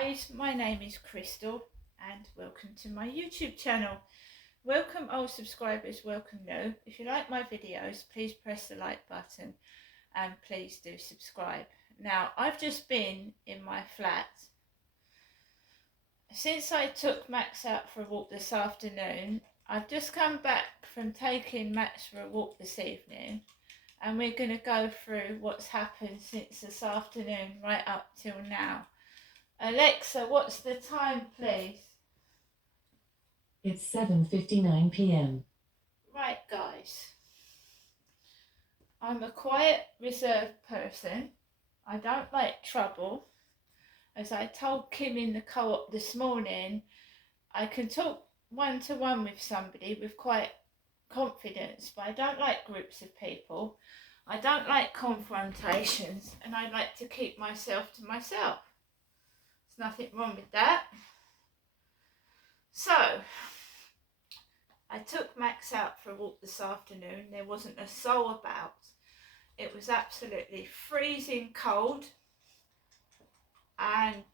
guys, my name is Crystal and welcome to my YouTube channel. Welcome old subscribers, welcome new. If you like my videos, please press the like button and please do subscribe. Now, I've just been in my flat. Since I took Max out for a walk this afternoon, I've just come back from taking Max for a walk this evening, and we're going to go through what's happened since this afternoon right up till now. Alexa, what's the time, please? It's 7:59 p.m. Right, guys. I'm a quiet, reserved person. I don't like trouble. As I told Kim in the co-op this morning, I can talk one-to-one with somebody with quite confidence, but I don't like groups of people. I don't like confrontations, and I like to keep myself to myself. There's nothing wrong with that. So, I took Max out for a walk this afternoon. There wasn't a soul about. It was absolutely freezing cold, and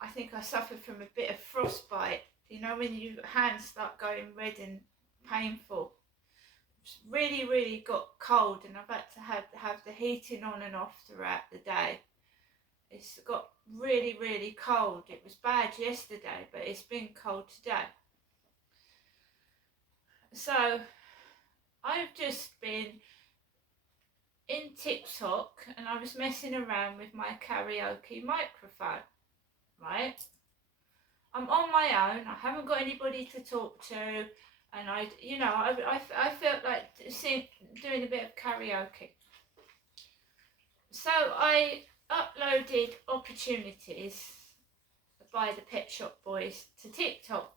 I think I suffered from a bit of frostbite. You know, when your hands start going red and painful. It's really got cold, and I've had to have the heating on and off throughout the day. It's got really cold. It was bad yesterday, but it's been cold today. So I've just been in TikTok and I was messing around with my karaoke microphone, right? I'm on my own. I haven't got anybody to talk to, and I felt like doing a bit of karaoke. So I uploaded Opportunities by the Pet Shop Boys to TikTok.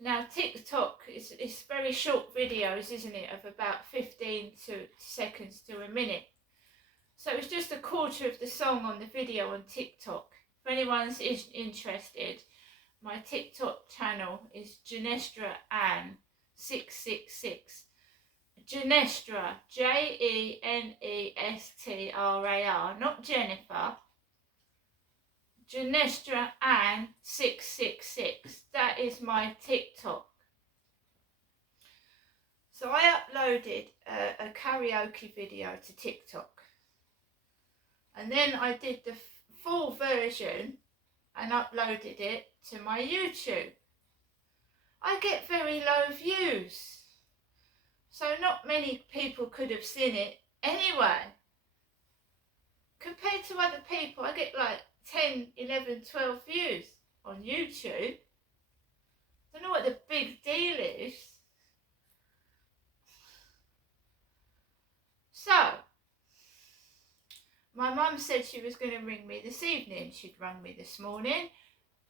Now TikTok is very short videos, isn't it, of about 15 seconds to a minute. So it's just a quarter of the song on the video on TikTok. If anyone's interested, my TikTok channel is Genestra Ann 666. Genestra, Jenestrar, not Jennifer. Genestra Ann 666. That is my TikTok. So I uploaded a karaoke video to TikTok, and then I did the full version and uploaded it to my YouTube. I get very low views, so not many people could have seen it anyway. Compared to other people, I get like 10, 11, 12 views on YouTube. I don't know what the big deal is. So, my mum said she was going to ring me this evening. She'd rung me this morning.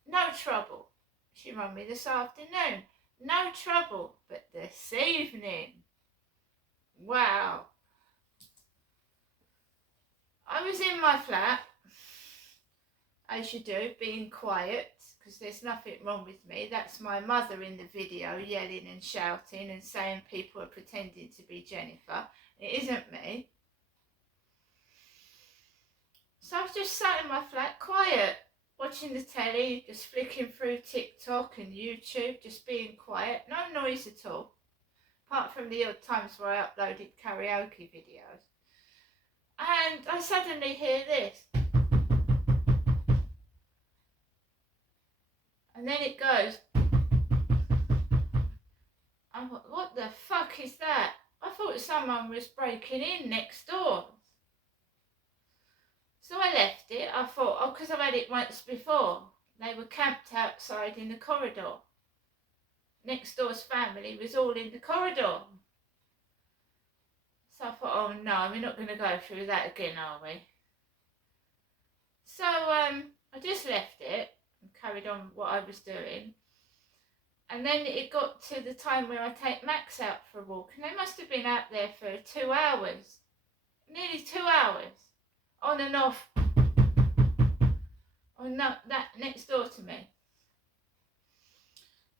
No trouble. She rang me this afternoon. No trouble. But this evening, wow. I was in my flat, as you do, being quiet, because there's nothing wrong with me. That's my mother in the video yelling and shouting and saying people are pretending to be Jennifer. It isn't me. So I was just sat in my flat, quiet, watching the telly, just flicking through TikTok and YouTube, just being quiet, no noise at all, apart from the odd times where I uploaded karaoke videos. And I suddenly hear this. And then it goes. I'm like, what the fuck is that? I thought someone was breaking in next door. So I left it. I thought, oh, because I've had it once before. They were camped outside in the corridor. Next door's family was all in the corridor. So I thought, oh no, we're not going to go through that again, are we? So I just left it and carried on what I was doing. And then it got to the time where I take Max out for a walk, and they must have been out there for 2 hours. Nearly 2 hours. On and off. On that next door to me.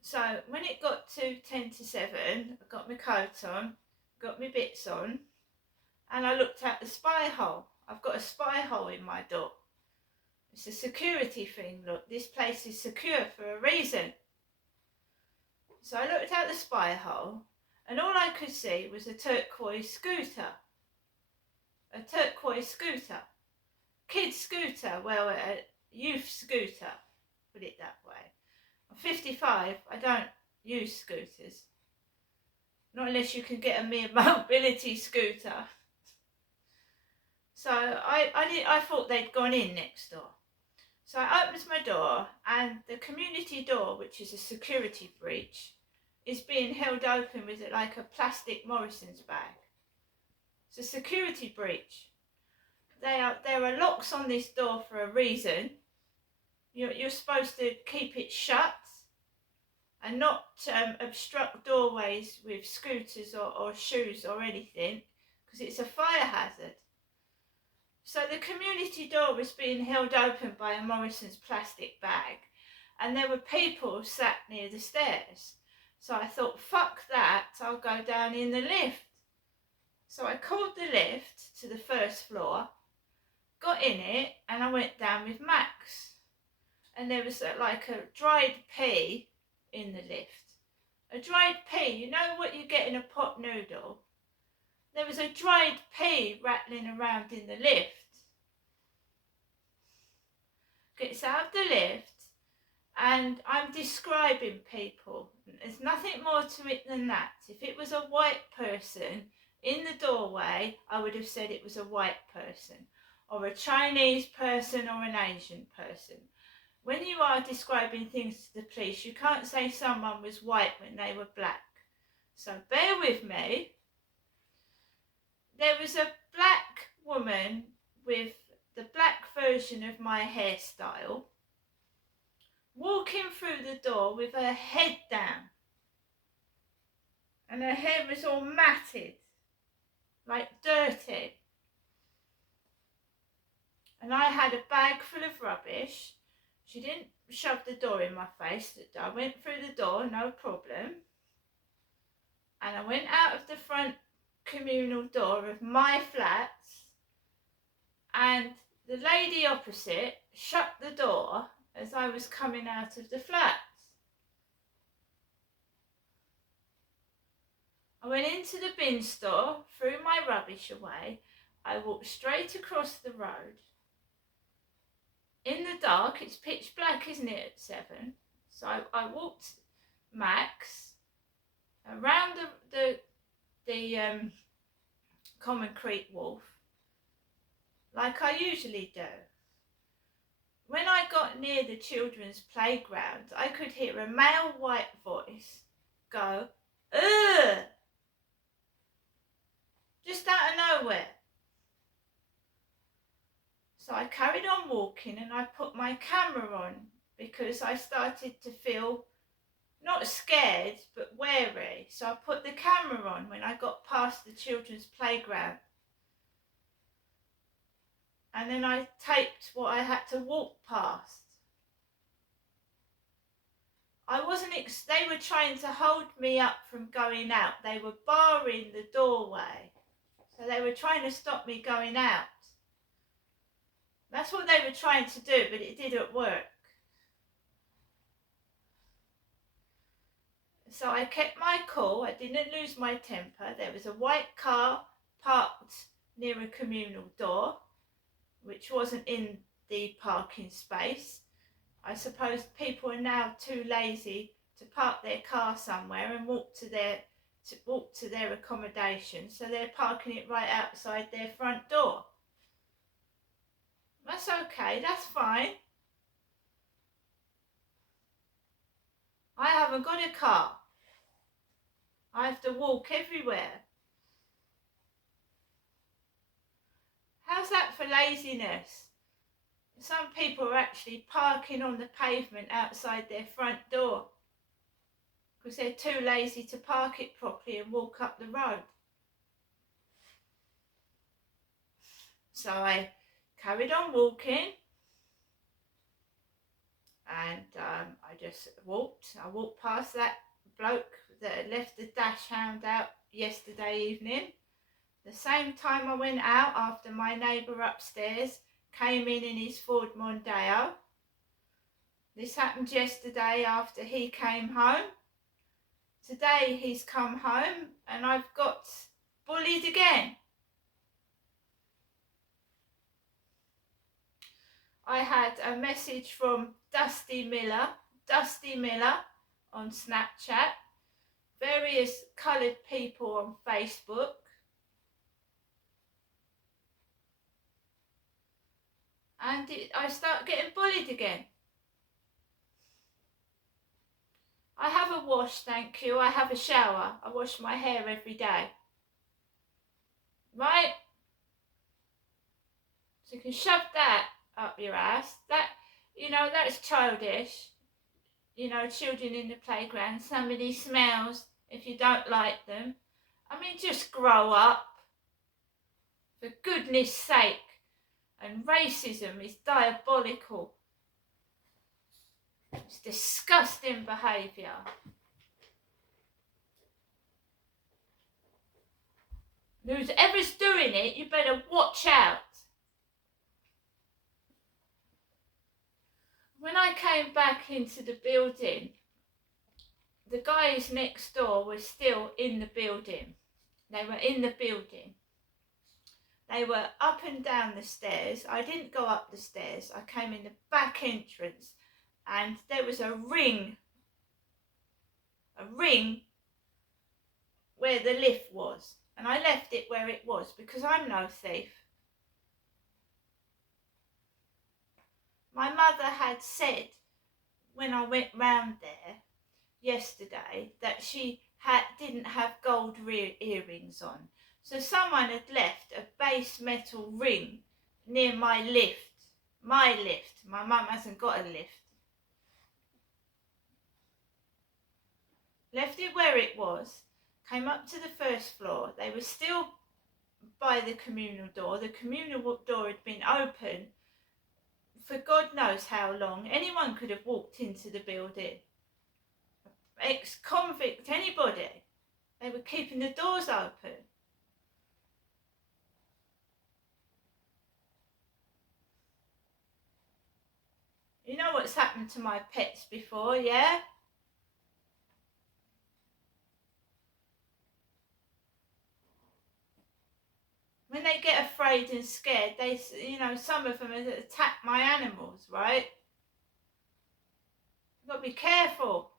So when it got to 10 to 7, I got my coat on, got my bits on, and I looked at the spy hole. I've got a spy hole in my door. It's a security thing. Look, this place is secure for a reason. So I looked out the spy hole, and all I could see was a turquoise scooter. A turquoise scooter. Kid scooter, well, a youth scooter, put it that way. I'm 55, I don't use scooters. Not unless you can get a mere mobility scooter. So I thought they'd gone in next door. So I opened my door, and the community door, which is a security breach, is being held open with like a plastic Morrison's bag. It's a security breach. There are locks on this door for a reason. You're supposed to keep it shut and not obstruct doorways with scooters or shoes or anything, because it's a fire hazard. So the community door was being held open by a Morrison's plastic bag, and there were people sat near the stairs. So I thought, fuck that, I'll go down in the lift. So I called the lift to the first floor, got in it, and I went down with Max. And there was like a dried pea in the lift. A dried pea, you know what you get in a pot noodle? There was a dried pea rattling around in the lift. Gets out of the lift, and I'm describing people. There's nothing more to it than that. If it was a white person in the doorway, I would have said it was a white person, or a Chinese person, or an Asian person. When you are describing things to the police, you can't say someone was white when they were black. So bear with me. There was a black woman with the black version of my hairstyle walking through the door with her head down. And her hair was all matted, like dirty. And I had a bag full of rubbish. She didn't shove the door in my face. I went through the door, no problem. And I went out of the front communal door of my flat, and the lady opposite shut the door as I was coming out of the flat. I went into the bin store, threw my rubbish away. I walked straight across the road. In the dark, it's pitch black, isn't it, at 7? So I walked Max around the Common Creek Wharf, like I usually do. When I got near the children's playground, I could hear a male white voice go, "Ugh!" Just out of nowhere. So I carried on walking, and I put my camera on because I started to feel not scared but wary. So I put the camera on when I got past the children's playground. And then I taped what I had to walk past. They were trying to hold me up from going out. They were barring the doorway. So they were trying to stop me going out. That's what they were trying to do, but it didn't work. So I kept my cool. I didn't lose my temper. There was a white car parked near a communal door, which wasn't in the parking space. I suppose people are now too lazy to park their car somewhere and walk to their accommodation, so they're parking it right outside their front door. That's okay, that's fine. I haven't got a car. I have to walk everywhere. How's that for laziness? Some people are actually parking on the pavement outside their front door because they're too lazy to park it properly and walk up the road. So I carried on walking, and I just walked. I walked past that bloke that had left the dash hound out yesterday evening. The same time I went out after my neighbour upstairs came in his Ford Mondeo. This happened yesterday after he came home. Today he's come home and I've got bullied again. I had a message from Dusty Miller on Snapchat, various coloured people on Facebook, and I start getting bullied again. I have a wash, thank you. I have a shower. I wash my hair every day. Right? So you can shove that up your ass. That, that's childish. Children in the playground, somebody smells if you don't like them. I mean, just grow up. For goodness sake. And racism is diabolical. It's disgusting behaviour. Whoever's doing it, you better watch out. When I came back into the building, the guys next door were still in the building. They were in the building. They were up and down the stairs. I didn't go up the stairs. I came in the back entrance and there was a ring where the lift was. And I left it where it was because I'm no thief. My mother had said when I went round there yesterday that she didn't have gold earrings on. So someone had left a base metal ring near my lift. My lift. My mum hasn't got a lift. Left it where it was. Came up to the first floor. They were still by the communal door. The communal door had been open for God knows how long. Anyone could have walked into the building. Ex-convict, anybody. They were keeping the doors open. You know what's happened to my pets before, yeah? When they get afraid and scared, some of them attack my animals, right? You've got to be careful.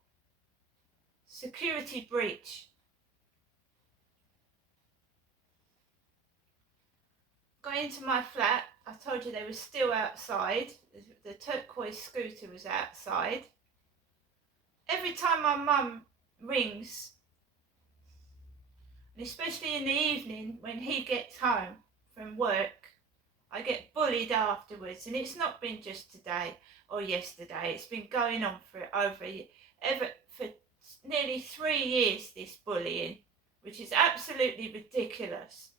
Security breach. Got into my flat. I told you they were still outside. The turquoise scooter was outside. Every time my mum rings, and especially in the evening when he gets home from work, I get bullied afterwards. And it's not been just today or yesterday. It's been going on for for nearly 3 years, this bullying, which is absolutely ridiculous.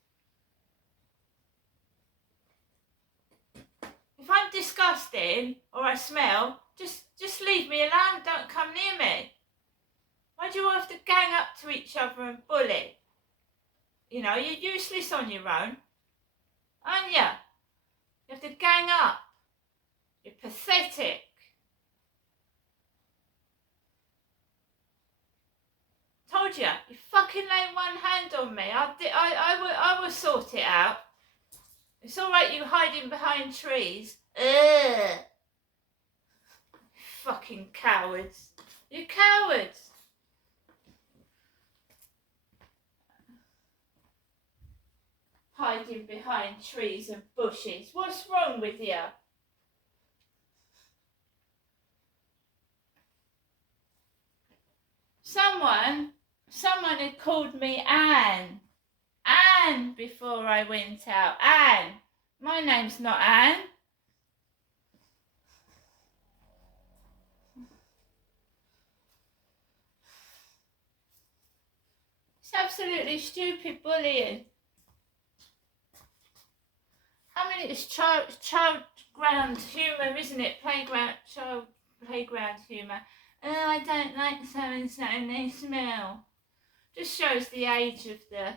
If I'm disgusting or I smell, just leave me alone. Don't come near me. Why do you all have to gang up to each other and bully? You're useless on your own, aren't you? You have to gang up. You're pathetic. Told you, you fucking lay one hand on me. I will sort it out. It's all right you hiding behind trees. Ugh. Fucking cowards. You cowards. Hiding behind trees and bushes. What's wrong with you? Someone had called me Anne. Anne before I went out. Anne. My name's not Anne. It's absolutely stupid bullying. It's child ground humour, isn't it? Child playground humour. Oh, I don't like so and so and they smell. Just shows the age of the